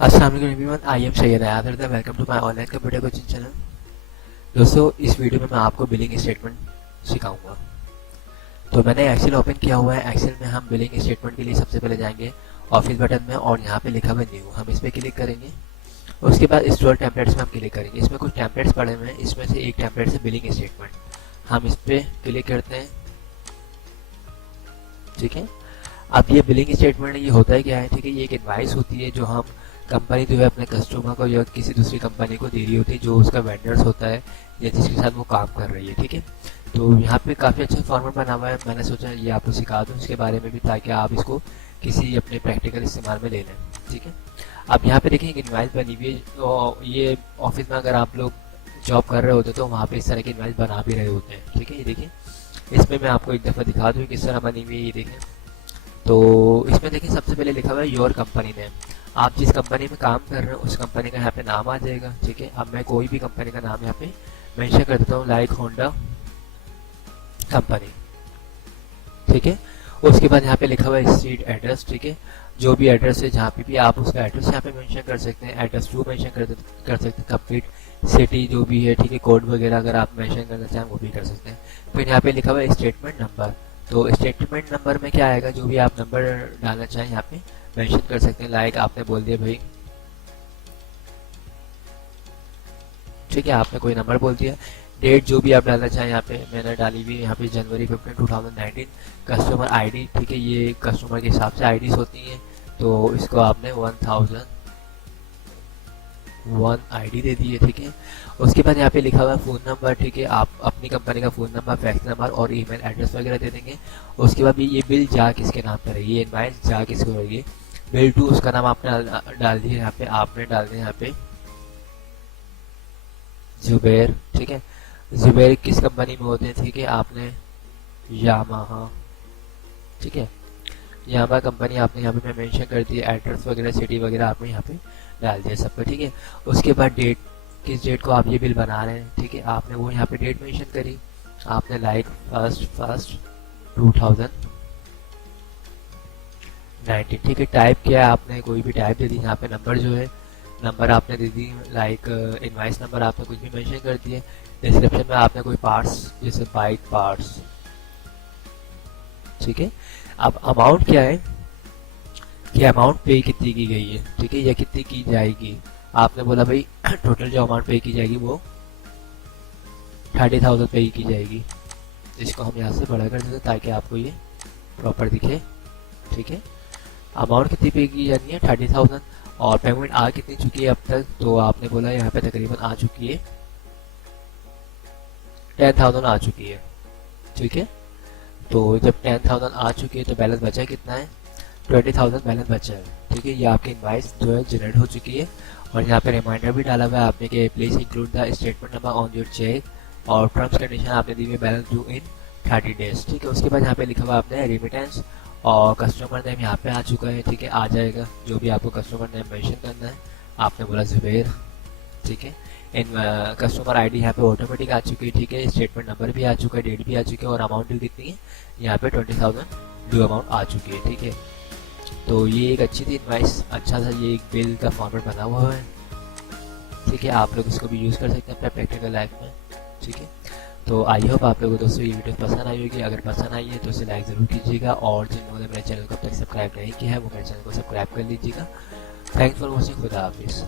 अस्सलाम वालेकुम everyone, I am Syed Adar, welcome to my online computer coaching channel. दोस्तों, इस वीडियो में मैं आपको बिलिंग स्टेटमेंट सिखाऊंगा। तो मैंने एक्सेल ओपन किया हुआ है। एक्सेल में हम बिलिंग स्टेटमेंट के लिए सबसे पहले जाएंगे ऑफिस बटन में और यहाँ पे लिखा हुआ है न्यू, हम इस पर क्लिक करेंगे। उसके बाद स्टोर टेम्पलेट्स में हम क्लिक करेंगे। इसमें कुछ टेम्पलेट्स पड़े हुए हैं, इसमें से एक टेम्पलेट से बिलिंग स्टेटमेंट, हम इस पर क्लिक करते हैं। ठीक है, अब ये बिलिंग स्टेटमेंट ये होता है क्या है, ठीक है, ये एक इनवाइस होती है जो हम कंपनी जो है अपने कस्टमर को या किसी दूसरी कंपनी को दे रही होती है, जो उसका वेंडर्स होता है या जिसके साथ वो काम कर रही है। ठीक है, तो यहाँ पे काफ़ी अच्छा फॉर्मेट बना हुआ है, मैंने सोचा ये आपको सिखा दूँ इसके बारे में भी, ताकि आप इसको किसी अपने प्रैक्टिकल इस्तेमाल में ले लें। ठीक है, अब यहाँ पे देखिए एक इनवाइस बनी हुई है, तो ये ऑफिस में अगर आप लोग जॉब कर रहे होते तो वहाँ पे इस तरह की इनवाइस बना भी रहे होते हैं। ठीक है, ये देखिए, इसमें मैं आपको एक दफ़ा दिखा दूँ किस तरह बनी हुई है। ये देखें, तो इसमें देखिए सबसे पहले लिखा हुआ है योर कंपनी नेम। आप जिस कंपनी में काम कर रहे हो उस कंपनी का यहाँ पे नाम आ जाएगा। ठीक है, अब मैं कोई भी कंपनी का नाम यहाँ पे मेंशन कर देता हूँ, लाइक होंडा कंपनी। ठीक है, उसके बाद यहाँ पे लिखा हुआ है स्ट्रीट एड्रेस। ठीक है, जो भी एड्रेस है जहाँ पे भी आप उसका एड्रेस यहाँ पे मेंशन कर सकते हैं, एड्रेस टू मेंशन कर सकते हैं, कंप्लीट सिटी जो भी है। ठीक है, कोड वगैरह अगर आप मेंशन करना चाहें वो भी कर सकते हैं। फिर यहाँ पे लिखा हुआ है स्टेटमेंट नंबर, तो स्टेटमेंट नंबर में क्या आएगा, जो भी आप नंबर डालना चाहें यहाँ पे मेंशन कर सकते हैं। लाइक आपने बोल दिया भाई, ठीक है, आपने कोई नंबर बोल दिया। डेट जो भी आप डालना चाहें यहाँ पे मैंने डाली हुई है, यहाँ पे जनवरी 15 2019। कस्टमर आईडी, ठीक है, ये कस्टमर के हिसाब से आईडीज होती हैं, तो इसको आपने 1001 आईडी दे दी है। ठीक है, उसके बाद यहाँ पे लिखा हुआ है फ़ोन नंबर। ठीक है, आप अपनी कंपनी का फ़ोन नंबर, फैक्स नंबर और ईमेल एड्रेस वगैरह दे देंगे। उसके बाद भी ये बिल जा किसके नाम पर है, ये इनवाइस जा किसको है, बिल टू उसका नाम आपने डाल दिया यहाँ पे, आपने डाल दिया यहाँ पे जुबैर। ठीक है, जुबैर किस कंपनी में होते हैं, ठीक है, आपने यामाहा, ठीक है, यामाहा कंपनी आपने यहाँ पे मेंशन कर दी, एड्रेस वगैरह सिटी वगैरह आपने यहाँ पे डाल दिया सब पे। ठीक है, उसके बाद डेट, किस डेट को आप ये बिल बना रहे हैं, ठीक है, आपने वो यहाँ पे डेट मेंशन करी, आपने लाइक 1 2019। ठीक है, टाइप किया है आपने, कोई भी टाइप दे दी। यहाँ पे नंबर जो है, नंबर आपने दे दी, लाइक इनवाइस नंबर आपने कुछ भी मेंशन कर दिए। डिस्क्रिप्शन में आपने कोई पार्ट्स जैसे बाइक पार्ट्स। ठीक है, अब अमाउंट क्या है कि अमाउंट पे कितनी की गई है, ठीक है, या कितनी की जाएगी। आपने बोला भाई टोटल जो अमाउंट पे की जाएगी वो 30,000 पे की जाएगी। इसको हम यहाँ से बड़ा कर देते हैं ताकि आपको ये प्रॉपर दिखे। ठीक है, अमाउंट कितनी पे की जानी है 30,000, और पेमेंट आ कितनी चुकी है अब तक, तो आपने बोला यहाँ पे तकरीबन आ चुकी है 10,000 आ चुकी है। ठीक है, तो जब 10,000 आ चुकी है तो बैलेंस बचा कितना है, 20,000 बैलेंस बचा है। ठीक है, ये आपकी इनवाइस जो है जनरेट हो चुकी है, और यहाँ पे रिमाइंडर भी डाला हुआ है आपने कि please include the statement number on your cheque, और टर्म्स कंडीशन आपने दी हुई बैलेंस ड्यू इन 30 डेज। ठीक है, उसके बाद यहाँ पे लिखा हुआ आपने रेमिटेंस, और कस्टमर नेम यहाँ पे आ चुका है। ठीक है, आ जाएगा जो भी आपको कस्टमर नेम मेंशन करना है, आपने बोला जुबैर। ठीक है, इन कस्टमर आईडी यहाँ पे ऑटोमेटिक आ चुकी है। ठीक है, स्टेटमेंट नंबर भी आ चुका है, डेट भी आ चुकी है, और अमाउंट भी कितनी है यहाँ पे 20,000 ड्यू अमाउंट आ चुकी है। ठीक है, तो ये एक अच्छी थी इनवाइस, अच्छा सा ये एक बिल का फॉर्मेट बना हुआ है। ठीक है, आप लोग इसको भी यूज़ कर सकते हैं अपने प्रैक्टिकल लाइफ में। ठीक है, तो आई होप आप लोगों को दोस्तों ये वीडियो पसंद आई होगी। अगर पसंद आई है तो इसे लाइक ज़रूर कीजिएगा, और जिन्होंने मेरे चैनल को अब तक सब्सक्राइब नहीं किया है वो मेरे चैनल को सब्सक्राइब कर लीजिएगा। थैंक्स फॉर वॉचिंग, खुदा हाफिज़।